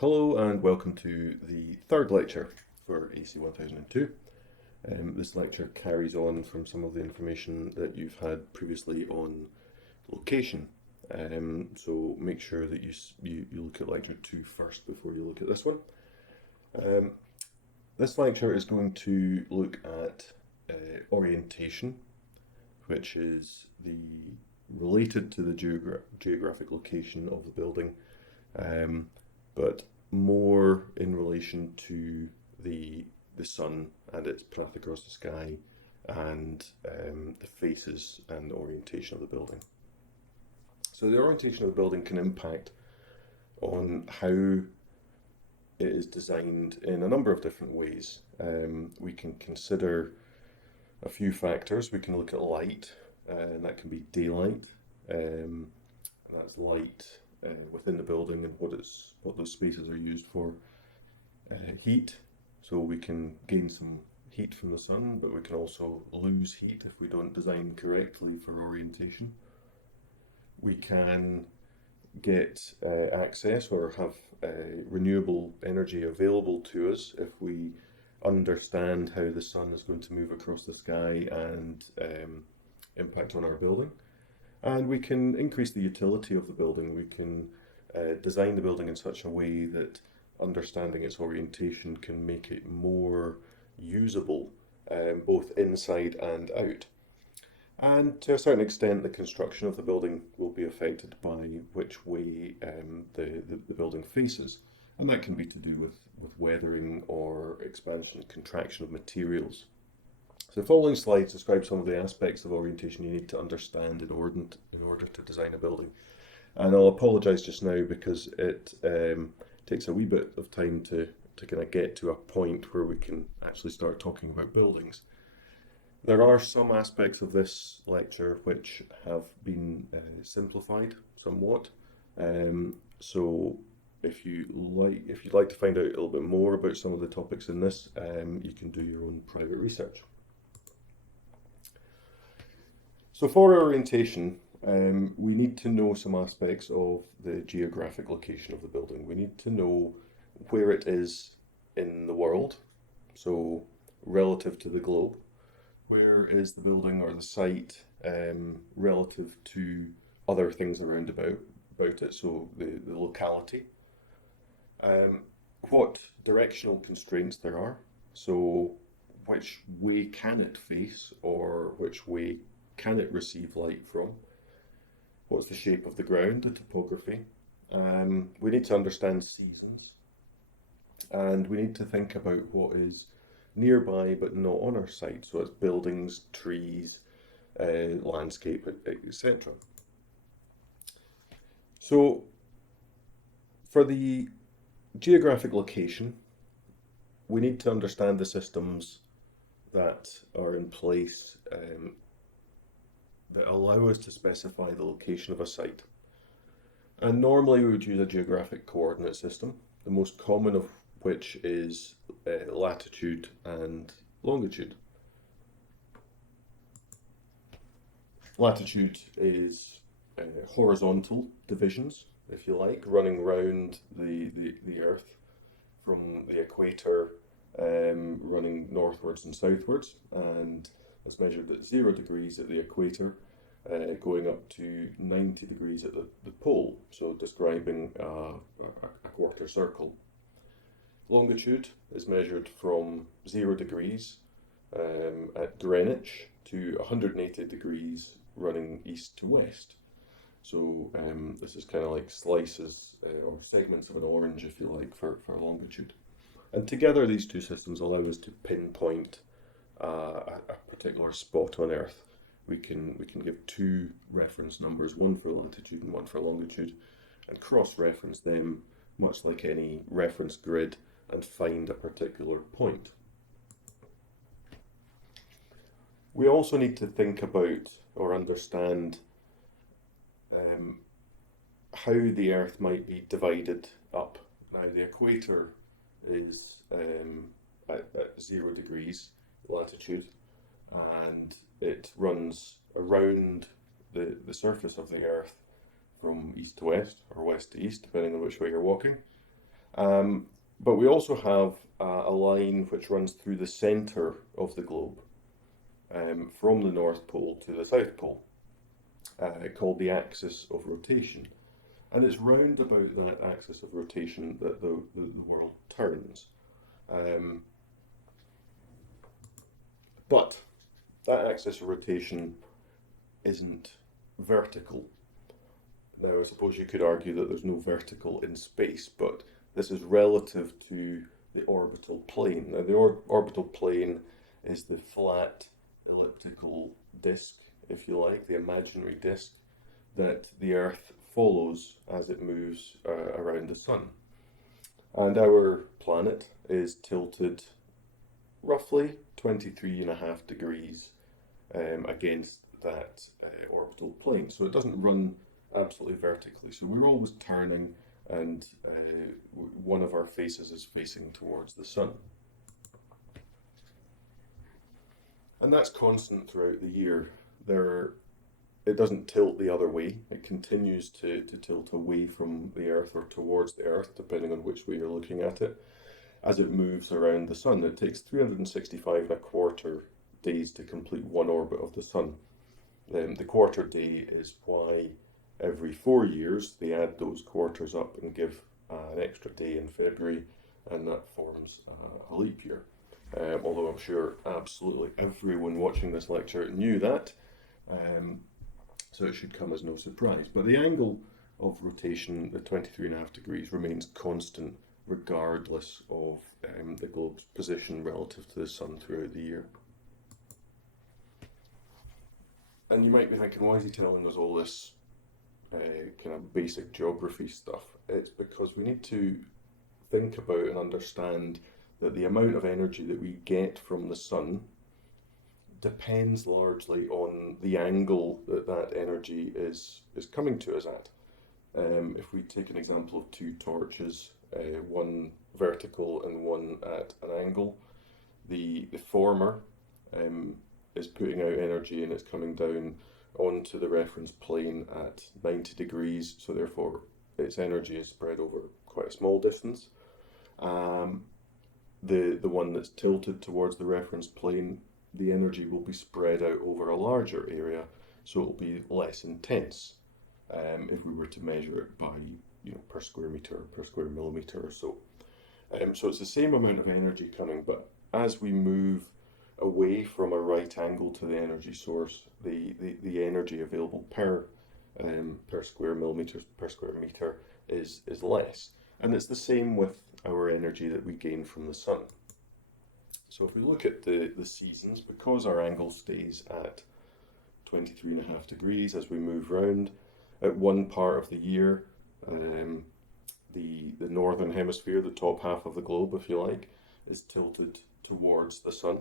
Hello and welcome to the third lecture for AC 1002. This lecture carries on from some of the information that you've had previously on location. So make sure that you look at lecture 2 first before you look at this one. This lecture is going to look at orientation, which is related to the geographic location of the building, but more in relation to the sun and its path across the sky and the faces and the orientation of the building. So the orientation of the building can impact on how it is designed in a number of different ways. We can consider a few factors. We can look at light, and that can be daylight. That's light within the building and what those spaces are used for. Heat, so we can gain some heat from the sun, but we can also lose heat if we don't design correctly for orientation. We can get access or have renewable energy available to us if we understand how the sun is going to move across the sky and impact on our building. And we can increase the utility of the building. We can design the building in such a way that understanding its orientation can make it more usable, both inside and out. And to a certain extent, the construction of the building will be affected by which way the building faces. And that can be to do with weathering or expansion and contraction of materials. So the following slides describe some of the aspects of orientation you need to understand in order to design a building. And I'll apologise just now because it takes a wee bit of time to kind of get to a point where we can actually start talking about buildings. There are some aspects of this lecture which have been simplified somewhat. So if you'd like to find out a little bit more about some of the topics in this, you can do your own private research. So for orientation, we need to know some aspects of the geographic location of the building. We need to know where it is in the world, so relative to the globe. Where is the building or the site relative to other things around about it, so the locality. What directional constraints there are, so which way can it face or which way can it receive light from? What's the shape of the ground, the topography? We need to understand seasons, and we need to think about what is nearby but not on our site, so it's buildings, trees, landscape, etc. So for the geographic location, we need to understand the systems that are in place that allow us to specify the location of a site. And normally we would use a geographic coordinate system, the most common of which is latitude and longitude. Latitude is horizontal divisions, if you like, running round the Earth from the equator, running northwards and southwards, and it's measured at 0 degrees at the equator, going up to 90 degrees at the pole, so describing a quarter circle. Longitude is measured from 0 degrees at Greenwich to 180 degrees running east to west. So this is kind of like slices or segments of an orange, if you like, for longitude. And together these two systems allow us to pinpoint a particular spot on Earth. We can give two reference numbers, one for latitude and one for longitude, and cross-reference them, much like any reference grid, and find a particular point. We also need to think about or understand how the Earth might be divided up. Now the equator is at 0 degrees latitude, and it runs around the surface of the Earth from east to west or west to east, depending on which way you're walking. But we also have a line which runs through the centre of the globe, from the North Pole to the South Pole, called the axis of rotation. And it's round about that axis of rotation that the world turns. Um, but that axis of rotation isn't vertical. Now, I suppose you could argue that there's no vertical in space, but this is relative to the orbital plane. Now, the orbital plane is the flat elliptical disk, if you like, the imaginary disk that the Earth follows as it moves around the Sun. And our planet is tilted roughly 23.5 degrees against that orbital plane. So it doesn't run absolutely vertically. So we're always turning, and one of our faces is facing towards the sun. And that's constant throughout the year. It doesn't tilt the other way. It continues to tilt away from the Earth or towards the Earth, depending on which way you're looking at it, as it moves around the sun. It takes 365.25 days to complete one orbit of the sun. The quarter day is why every 4 years they add those quarters up and give an extra day in February, and that forms a leap year. Although I'm sure absolutely everyone watching this lecture knew that, so it should come as no surprise. But the angle of rotation, the 23.5 degrees, remains constant regardless of the globe's position relative to the sun throughout the year. And you might be thinking, why is he telling us all this kind of basic geography stuff? It's because we need to think about and understand that the amount of energy that we get from the sun depends largely on the angle that that energy is coming to us at. If we take an example of two torches, one vertical and one at an angle, the former is putting out energy and it's coming down onto the reference plane at 90 degrees, so therefore its energy is spread over quite a small distance. The one that's tilted towards the reference plane, the energy will be spread out over a larger area, so it will be less intense if we were to measure it by, per square meter, per square millimeter or so. So it's the same amount of energy coming, but as we move away from a right angle to the energy source, the energy available per square millimeter, per square meter is less. And it's the same with our energy that we gain from the sun. So if we look at the seasons, because our angle stays at 23.5 degrees as we move round, at one part of the year, the northern hemisphere, the top half of the globe, if you like, is tilted towards the sun.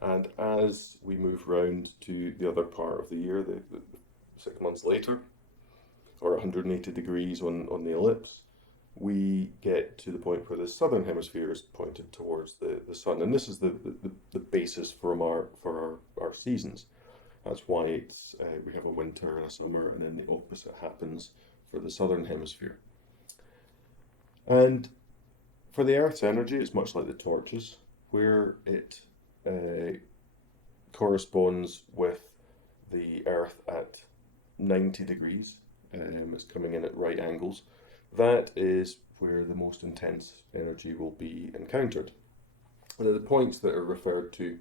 And as we move round to the other part of the year, the 6 months later, or 180 degrees on the ellipse, we get to the point where the southern hemisphere is pointed towards the sun. And this is the basis for our seasons. That's why we have a winter and a summer, and then the opposite happens for the southern hemisphere. And for the Earth's energy, it's much like the torches, where it corresponds with the Earth at 90 degrees. It's coming in at right angles. That is where the most intense energy will be encountered. And at the points that are referred to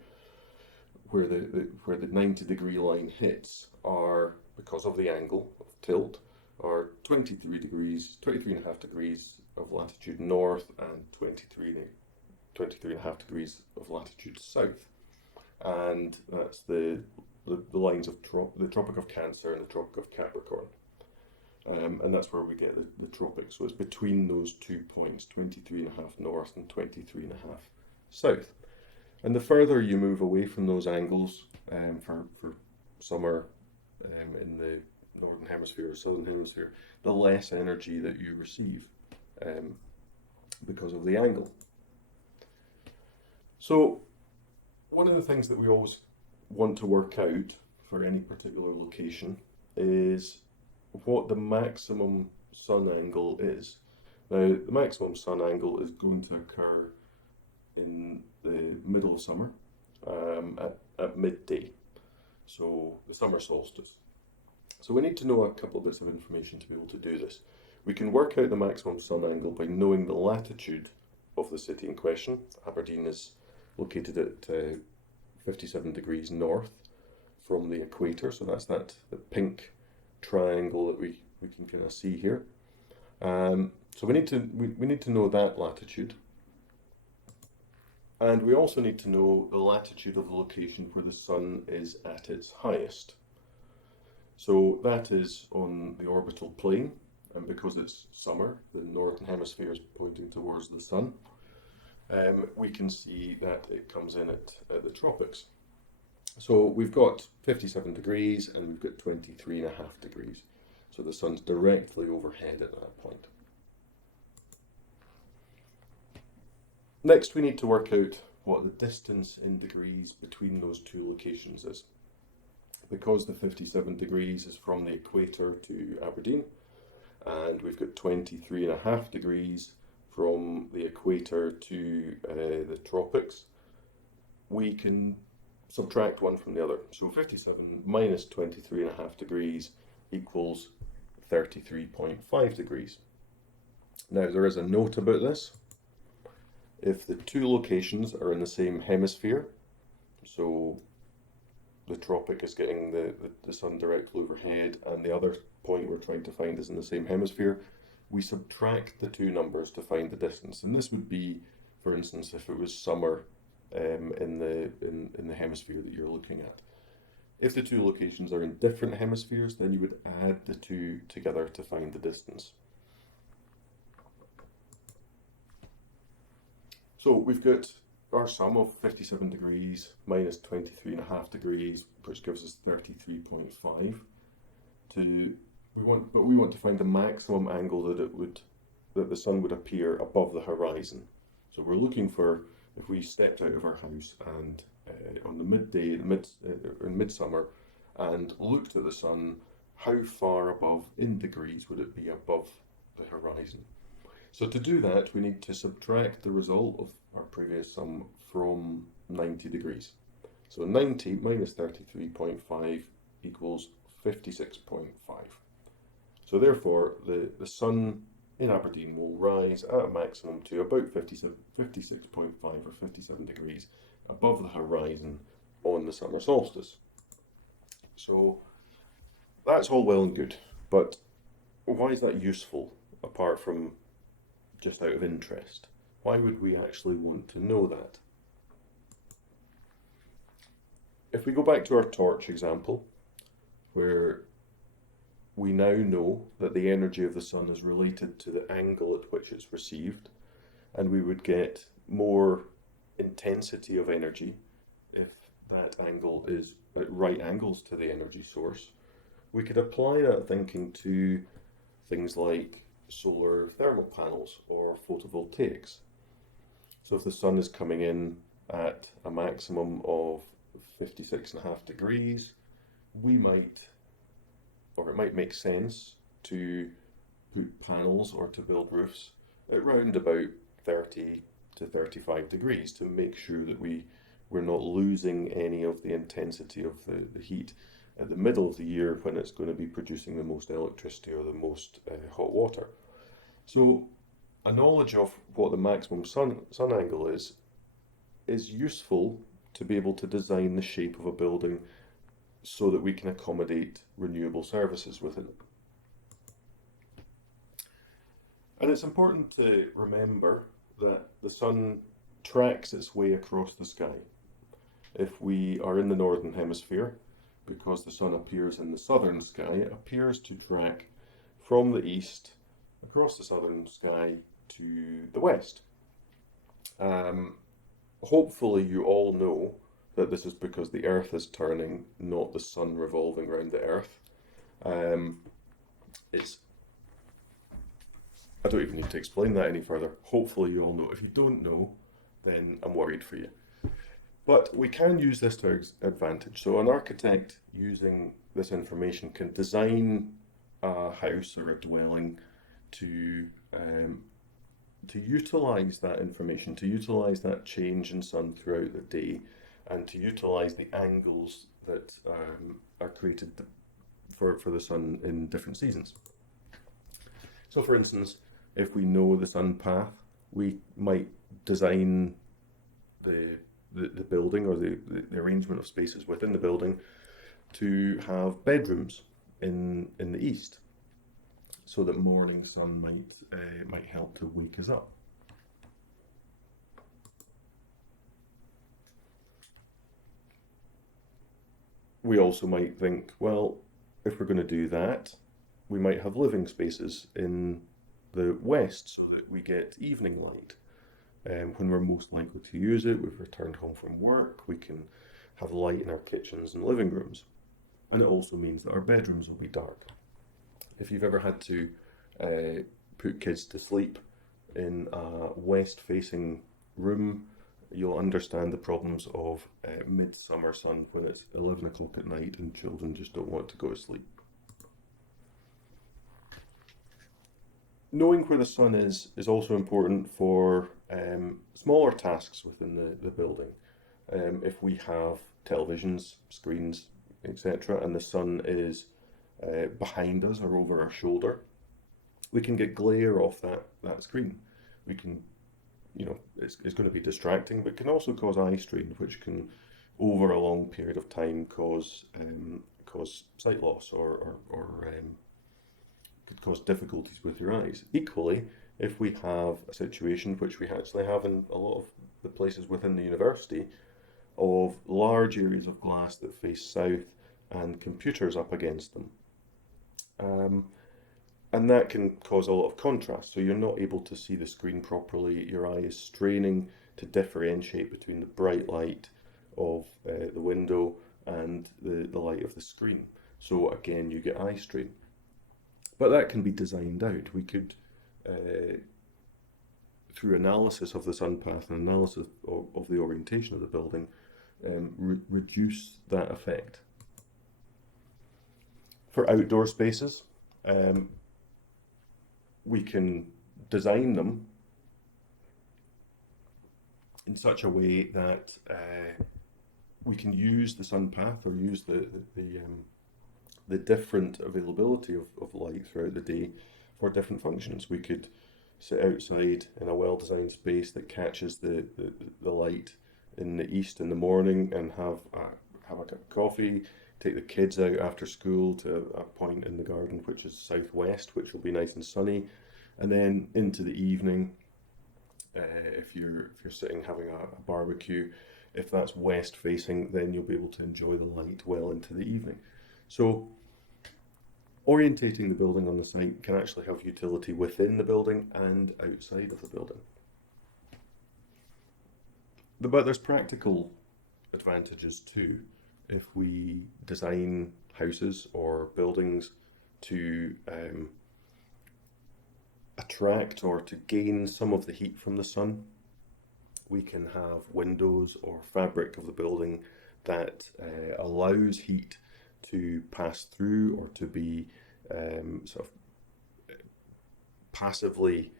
where the 90-degree line hits are, because of the angle of tilt, are 23.5 degrees of latitude north and 23.5 degrees of latitude south. And that's the lines of the Tropic of Cancer and the Tropic of Capricorn. And that's where we get the tropics. So it's between those 2 points, 23.5 north and 23.5 south. And the further you move away from those angles, for summer in the northern hemisphere or southern hemisphere, the less energy that you receive because of the angle. So one of the things that we always want to work out for any particular location is what the maximum sun angle is Now, the maximum sun angle is going to occur in the middle of summer at midday, so the summer solstice. So we need to know a couple of bits of information to be able to do this. We can work out the maximum sun angle by knowing the latitude of the city in question. Aberdeen is located at 57 degrees north from the equator, so that's the pink triangle that we can kind of see here. So we need to know that latitude. And we also need to know the latitude of the location where the sun is at its highest. So that is on the orbital plane, and because it's summer, the northern hemisphere is pointing towards the sun. We can see that it comes in at the tropics. So we've got 57 degrees and we've got 23.5 degrees. So the sun's directly overhead at that point. Next, we need to work out what the distance in degrees between those two locations is. Because the 57 degrees is from the equator to Aberdeen, and we've got 23.5 degrees from the equator to the tropics, we can subtract one from the other. So 57 minus 23.5 degrees equals 33.5 degrees. Now, there is a note about this. If the two locations are in the same hemisphere, so the tropic is getting the sun directly overhead and the other point we're trying to find is in the same hemisphere, we subtract the two numbers to find the distance. And this would be, for instance, if it was summer in the hemisphere that you're looking at. If the two locations are in different hemispheres, then you would add the two together to find the distance. So we've got our sum of 57 degrees minus 23.5 degrees, which gives us 33.5. We want to find the maximum angle that the sun would appear above the horizon. So we're looking for, if we stepped out of our house and on the midday, in midsummer, and looked at the sun, how far above in degrees would it be above the horizon? So to do that, we need to subtract the result of our previous sum from 90 degrees. So 90 minus 33.5 equals 56.5. So therefore, the sun in Aberdeen will rise at a maximum to about 56.5 or 57 degrees above the horizon on the summer solstice. So that's all well and good, but why is that useful apart from just out of interest? Why would we actually want to know that? If we go back to our torch example, where we now know that the energy of the sun is related to the angle at which it's received, and we would get more intensity of energy if that angle is at right angles to the energy source, we could apply that thinking to things like solar thermal panels or photovoltaics. So if the sun is coming in at a maximum of 56.5 degrees, it might make sense to put panels or to build roofs at round about 30 to 35 degrees to make sure that we're not losing any of the intensity of the heat at the middle of the year when it's going to be producing the most electricity or the most hot water. So a knowledge of what the maximum sun angle is useful to be able to design the shape of a building so that we can accommodate renewable services within it. And it's important to remember that the sun tracks its way across the sky. If we are in the northern hemisphere, because the sun appears in the southern sky, it appears to track from the east across the southern sky to the west. Hopefully you all know that this is because the Earth is turning, not the sun revolving around the Earth. I don't even need to explain that any further. Hopefully you all know. If you don't know, then I'm worried for you. But we can use this to our advantage. So an architect using this information can design a house or a dwelling to to utilize that information, to utilize that change in sun throughout the day, and to utilize the angles that are created for the sun in different seasons. So, for instance, if we know the sun path, we might design the building or the arrangement of spaces within the building to have bedrooms in the east, so that morning sun might help to wake us up. We also might think, well, if we're going to do that, we might have living spaces in the west so that we get evening light. When we're most likely to use it, we've returned home from work, we can have light in our kitchens and living rooms. And it also means that our bedrooms will be dark. If you've ever had to put kids to sleep in a west-facing room, you'll understand the problems of midsummer sun when it's 11 o'clock at night and children just don't want to go to sleep. Knowing where the sun is also important for smaller tasks within the building. If we have televisions, screens, etc., and the sun is behind us or over our shoulder, we can get glare off that screen. We can, it's going to be distracting, but can also cause eye strain, which can, over a long period of time, cause sight loss or could cause difficulties with your eyes. Equally, if we have a situation, which we actually have in a lot of the places within the university, of large areas of glass that face south and computers up against them. And that can cause a lot of contrast, so you're not able to see the screen properly. Your eye is straining to differentiate between the bright light of the window and the light of the screen. So again, you get eye strain. But that can be designed out. We could, through analysis of the sun path and analysis of the orientation of the building, reduce that effect. For outdoor spaces, we can design them in such a way that we can use the sun path or use the different availability of light throughout the day for different functions. We could sit outside in a well-designed space that catches the light in the east in the morning and have a cup of coffee, take the kids out after school to a point in the garden which is southwest, which will be nice and sunny, and then into the evening, if you're sitting having a barbecue, if that's west facing, then you'll be able to enjoy the light well into the evening. So orientating the building on the site can actually have utility within the building and outside of the building. But there's practical advantages too. If we design houses or buildings to attract or to gain some of the heat from the sun, we can have windows or fabric of the building that allows heat to pass through or to be sort of passively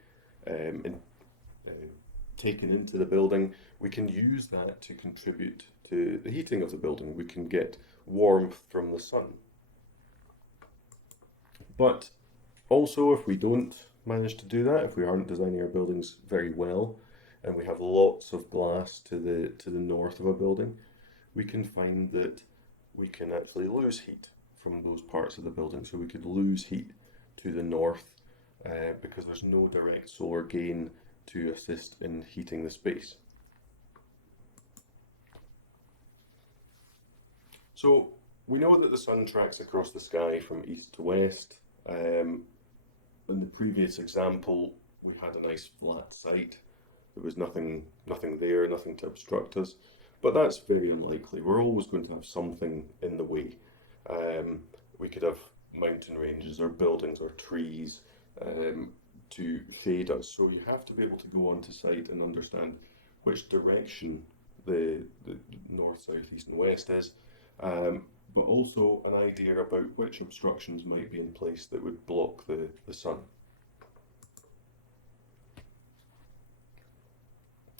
taken into the building. We can use that to contribute to the heating of the building. We can get warmth from the sun. But also, if we don't manage to do that, if we aren't designing our buildings very well, and we have lots of glass to the north of a building, we can find that we can actually lose heat from those parts of the building. So we could lose heat to the north because there's no direct solar gain to assist in heating the space. So we know that the sun tracks across the sky from east to west. In the previous example, we had a nice flat site. There was nothing there, nothing to obstruct us. But that's very unlikely. We're always going to have something in the way. We could have mountain ranges or buildings or trees to shade us. So you have to be able to go onto site and understand which direction the north, south, east and west is, but also an idea about which obstructions might be in place that would block the sun.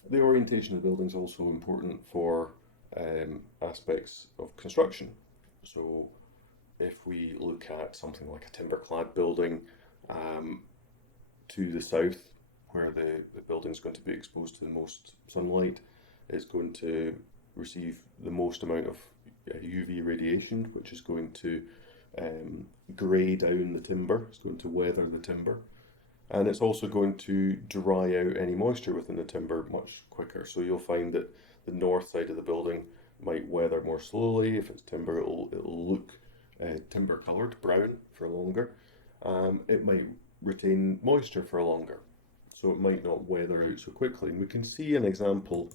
The orientation of the building is also important for aspects of construction. So if we look at something like a timber-clad building um, to the south, where the building is going to be exposed to the most sunlight, it's going to receive the most amount of UV radiation, which is going to grey down the timber, it's going to weather the timber, and it's also going to dry out any moisture within the timber much quicker. So you'll find that the north side of the building might weather more slowly. If it's timber, it'll look timber coloured, brown for longer. It might retain moisture for longer, so it might not weather out so quickly. And we can see an example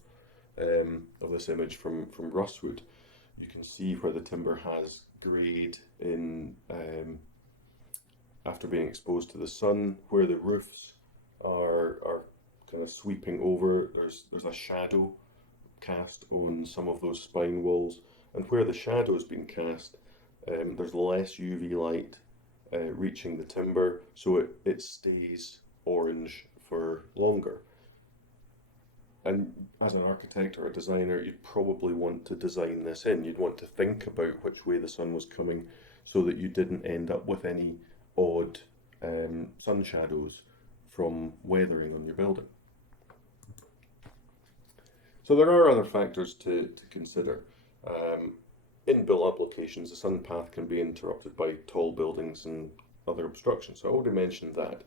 of this image from Russwood. You can see where the timber has greyed in after being exposed to the sun, where the roofs are kind of sweeping over. There's a shadow cast on some of those spine walls, and where the shadow's been cast, there's less UV light reaching the timber, so it stays orange for longer. And as an architect or a designer, you'd probably want to design this in. You'd want to think about which way the sun was coming so that you didn't end up with any odd sun shadows from weathering on your building. So there are other factors to consider. In built applications, the sun path can be interrupted by tall buildings and other obstructions. So I already mentioned that.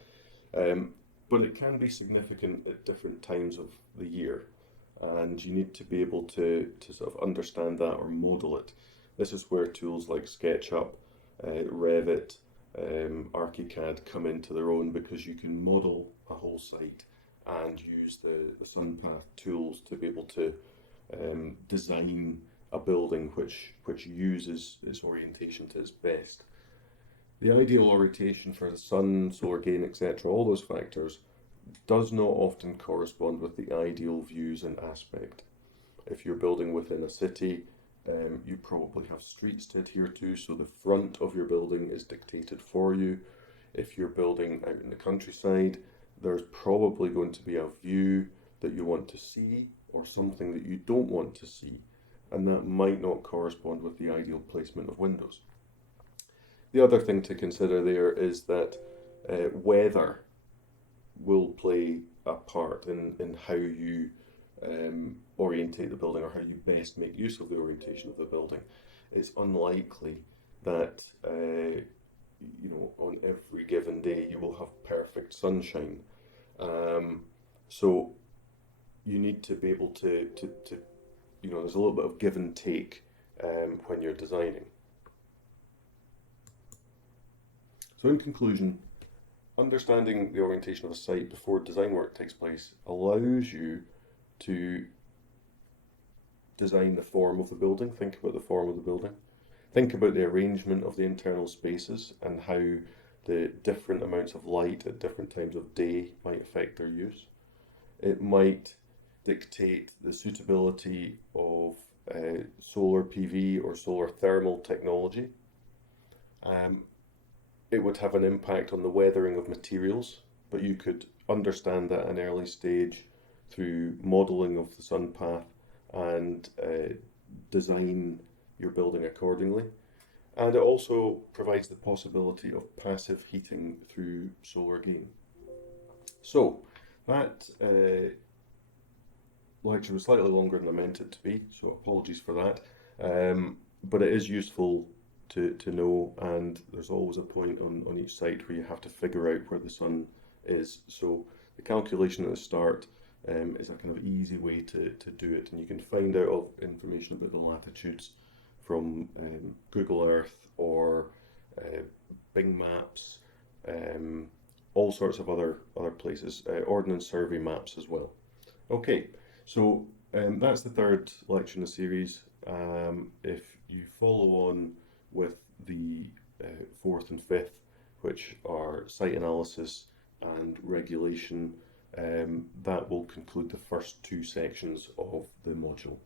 But it can be significant at different times of the year, and you need to be able to sort of understand that or model it. This is where tools like SketchUp, Revit, ArchiCAD come into their own, because you can model a whole site and use the SunPath tools to be able to design a building which uses its orientation to its best. The ideal orientation for the sun, solar gain, etc., all those factors, does not often correspond with the ideal views and aspect. If you're building within a city, you probably have streets to adhere to, so the front of your building is dictated for you. If you're building out in the countryside, there's probably going to be a view that you want to see or something that you don't want to see, and that might not correspond with the ideal placement of windows. The other thing to consider there is that weather will play a part in how you orientate the building, or how you best make use of the orientation of the building. It's unlikely that on every given day you will have perfect sunshine. So you need to be able to there's a little bit of give and take when you're designing. So in conclusion, understanding the orientation of a site before design work takes place allows you to design the form of the building, think about the form of the building, think about the arrangement of the internal spaces and how the different amounts of light at different times of day might affect their use. It might dictate the suitability of solar PV or solar thermal technology. It would have an impact on the weathering of materials, but you could understand that at an early stage through modelling of the sun path and design your building accordingly. And it also provides the possibility of passive heating through solar gain. So that lecture was slightly longer than I meant it to be, so apologies for that. But it is useful to know, and there's always a point on each site where you have to figure out where the sun is. So the calculation at the start is a kind of easy way to do it, and you can find out information about the latitudes from Google Earth or Bing Maps, all sorts of other places, Ordnance Survey maps as well. Okay, so that's the third lecture in the series. If you follow on with the fourth and fifth, which are site analysis and regulation, that will conclude the first two sections of the module.